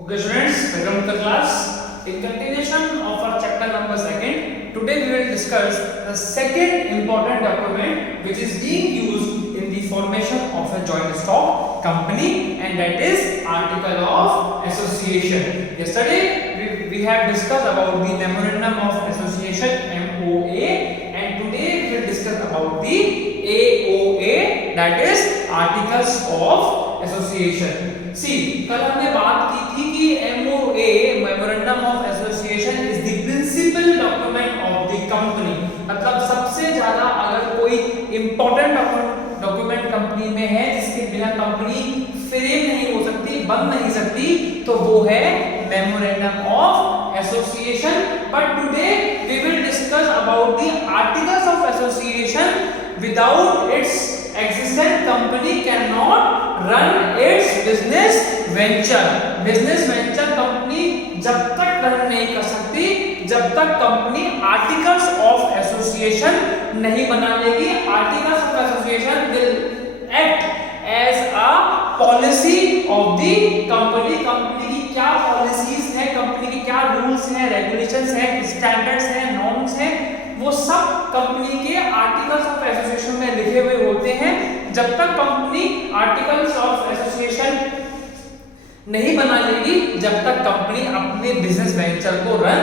Okay students, welcome to the class. In continuation of our chapter number 2, today we will discuss the second important document which is being used in the formation of a joint stock company, and that is Article of Association. Yesterday we have discussed about the Memorandum of Association MOA, and today we will discuss about the AOA, that is Articles of association. See कल हमने बात की थी कि MOA memorandum of association is the principal document of the company. मतलब सबसे ज्यादा अगर कोई इंपॉर्टेंट डॉक्यूमेंट कंपनी में है जिसके बिना कंपनी फ्रेम नहीं हो सकती, बन नहीं सकती, तो वो है memorandum of association. But today we will discuss about the articles of association. Without its existent company cannot run its business venture. business venture company जब तक रन नहीं कर सकती जब तक कंपनी आर्टिकल्स ऑफ एसोसिएशन नहीं बना लेगी. Articles of association will act as a policy of the company. Company की क्या पॉलिसीज है, कंपनी के क्या रूल्स हैं, रेगुलेशंस हैं, स्टैंडर्ड्स हैं, नॉर्म्स हैं, वो सब कंपनी के आर्टिकल्स ऑफ एसोसिएशन में लिखे हुए होते हैं. जब तक कंपनी आर्टिकल्स ऑफ एसोसिएशन नहीं बना लेगी जब तक कंपनी अपने बिजनेस वेंचर को रन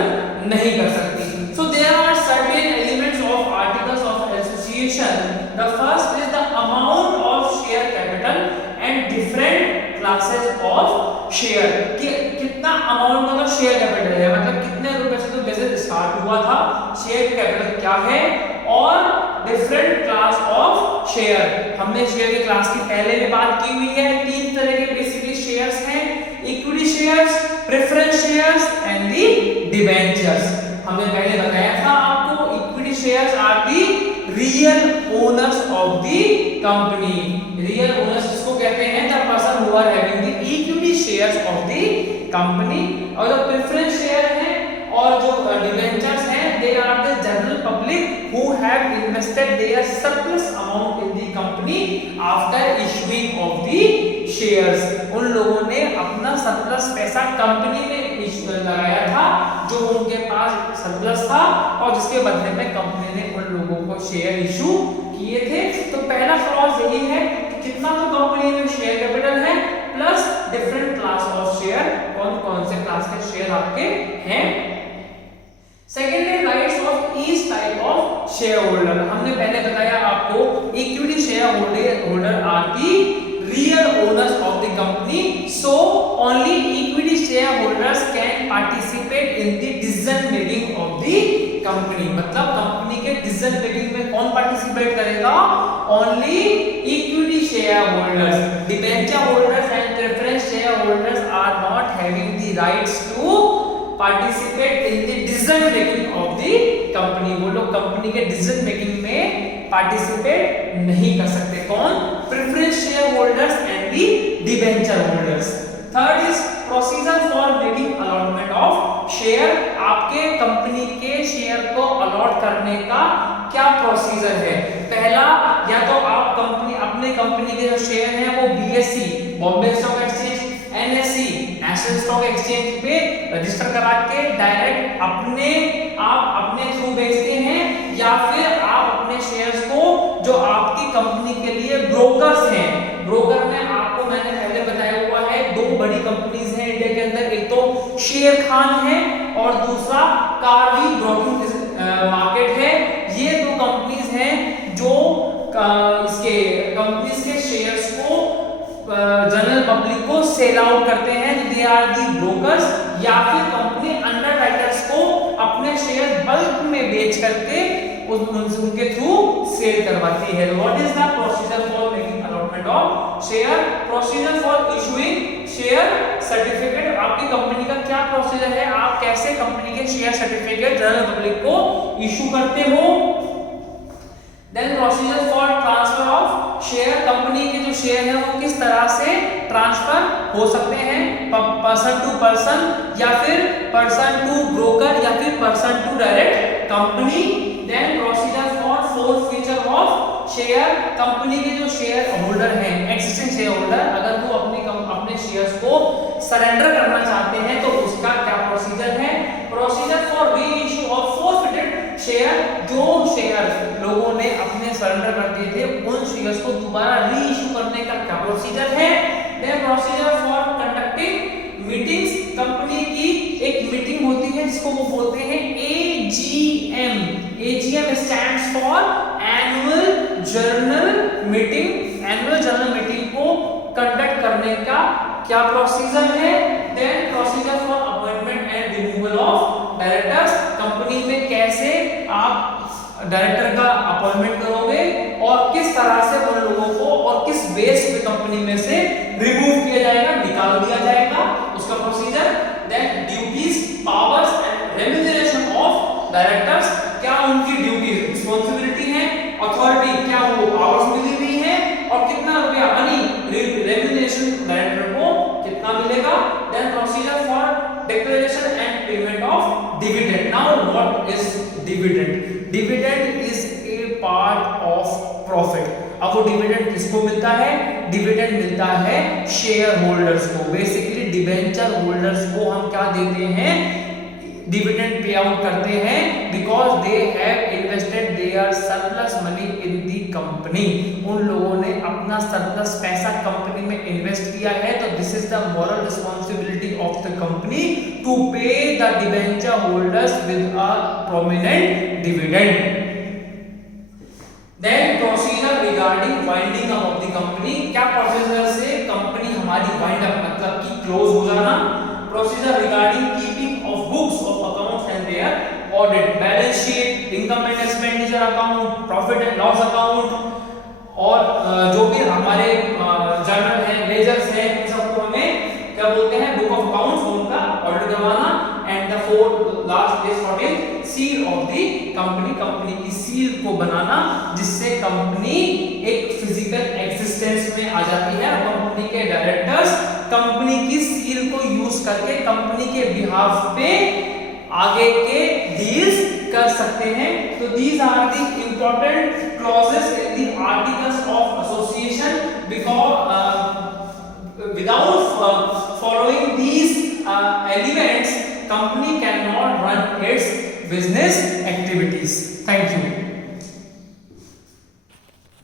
नहीं कर सकती. So there are certain elements of articles of association. The first is the amount of share capital and different classes of share. कितना अमाउंट का शेयर कैपिटल है, मतलब कितने रुपए से तो बिजनेस स्टार्ट हुआ था, शेयर कैपिटल क्या है, और डिफरेंट क्लास ऑफ शेयर. हमने शेयर की क्लास की पहले भी बात की हुई है. तीन तरह के बेसिकली शेयर्स हैं: equity shares, preference shares and the debentures. हमने पहले बताया था आपको equity shares are the real owners of the company. Real owners जिसको कहते हैं the person who are having the equity shares of the company. और जो प्रेफरेंस शेयर है और जो डिबेंचर्स हैं they are the general public who have invested their surplus amount in the company after issuing of the shares. उन लोगों ने अपना सरप्लस पैसा कंपनी में लगाया था, जो उनके पास सरप्लस था और जिसके बदले में कंपनी ने उन लोगों को शेयर इशू किए थे. तो पहला क्लॉज यही है कि कितना तो कंपनी में शेयर कैपिटल है plus different class of share, कौन कौन से क्लास के शेयर आपके हैं. Secondly rights of each type of share holder. हमने पहले बताया आपको equity share holder are the real owners of the company. So only equity share holders can participate in the decision making of the company. मतलब company के decision making में कौन participate करेगा? Only equity share holders. Debenture holders and preference share holders are not having the rights to participate in the decision making of the company. वो लोग company के decision making में participate नहीं कर सकते. कौन? Preference share holders and the debenture holders. Third is procedure for making allotment of share. आपके company के शेयर को अलॉट करने का क्या प्रोसीजर है? पहला, या तो आप कंपनी अपने कंपनी के जो शेयर हैं वो BSE Bombay stock exchange, NSE national stock exchange पे रजिस्टर करा के डायरेक्ट आप अपने थ्रू बेचते हैं, या फिर आप अपने शेयर्स को जो आपकी कंपनी के लिए ब्रोकर्स हैं. ब्रोकर में आपको मैंने पहले बताया हुआ है दो बड़ी कंपनीज हैं इंडिया के अंदर. एक तो शेर खान है और दूसरा कारवी ब्रोकिंग मार्केट है. ये दो कंपनीज हैं जो इसके कंपनीज के शेयर्स को जनरल पब्लिक को सेल आउट करते हैं. They are the brokers. या फिर कंपनी अंडर राइटर्स को अपने शेयर बल्क में बेच करके उनके थ्रू सेल करवाती है. What is the procedure for making allotment of share? Procedure for issuing share certificate. आपकी कंपनी का क्या प्रोसीजर है? आप कैसे कंपनी के शेयर सर्टिफिकेट जनरल पब्लिक को इशू करते हो? Then procedure for transfer of share. Company के जो शेयर है वो किस तरह से ट्रांसफर हो सकते हैं? पर्सन टू पर्सन, या फिर पर्सन टू ब्रोकर, या फिर person to direct company. Then procedure for forfeiture of share. Company के जो शेयर होल्डर हैं, एक्सिस्टिंग शेयर होल्डर, अगर वो अपने शेयर्स को सरेंडर करना चाहते हैं तो उसका क्या प्रोसीजर है। प्रोसीजर फॉर री इशू ऑफ फॉरफिटेड शेयर, जो शेयर लोगों ने अपने सरेंडर कर दिए थे उन शेयर्स को दोबारा री इशू करने का क्या प्रोसीजर है। Then procedure for conducting meetings, company की एक मीटिंग होती है जिसको वो बोलते हैं AGM। AGM stands for annual general meeting. Annual general meeting को कंडक्ट करने का क्या प्रोसीजर है। Then procedure for appointment and removal of directors, company में कैसे आप डायरेक्टर का अपॉइंटमेंट करोगे और किस तरह से उन लोगों को और किस बेस पे कंपनी में से रिमूव किया जाएगा, निकाल दिया जाएगा, उसका procedure. Then duties, powers and remuneration of directors, क्या उनकी ड्यूटी रिस्पांसिबिलिटी है, अथॉरिटी क्या वो पावर्स मिली हुई है और कितना रुपया मनी रेम्यूनरेशन डायरेक्टर को कितना मिलेगा। Then procedure for declaration and payment of dividend. Now what is dividend. Dividend is a part of profit. अब वो डिविडेंड किसको मिलता है। डिविडेंड मिलता है शेयर होल्डर्स को। बेसिकली डिबेंचर होल्डर्स को हम क्या देते हैं, डिविडेंड पे आउट करते हैं because they have invested their surplus money in the company. उन लोगों ने अपना सरप्लस पैसा कंपनी में इन्वेस्ट किया है, तो this is the moral responsibility of the company to pay the debenture holders with a prominent dividend. Then procedure regarding winding up of the company, क्या प्रोसीजर से कंपनी हमारी वाइंड अप मतलब कि close हो जाना। Procedure regarding keeping of books of accounts and their audit, balance sheet, income and expenditure account, profit and loss account और जो भी हमारे जर्नल है, लेजर्स है, इन सबको हमें क्या बोलते हैं, बुक ऑफ अकाउंट्स, उनका ऑडिट करवाना। And the fourth last is what is seal of the company, company की सील को बनाना जिससे कंपनी एक फिजिकल एग्जिस्टेंस में आ जाती है। कंपनी के डायरेक्टर्स कंपनी की सील को यूज करके कंपनी के बिहाफ पे आगे के डील्स कर सकते हैं। तो these are the important clauses in the articles of association because without following these elements company cannot run its business activities. Thank you.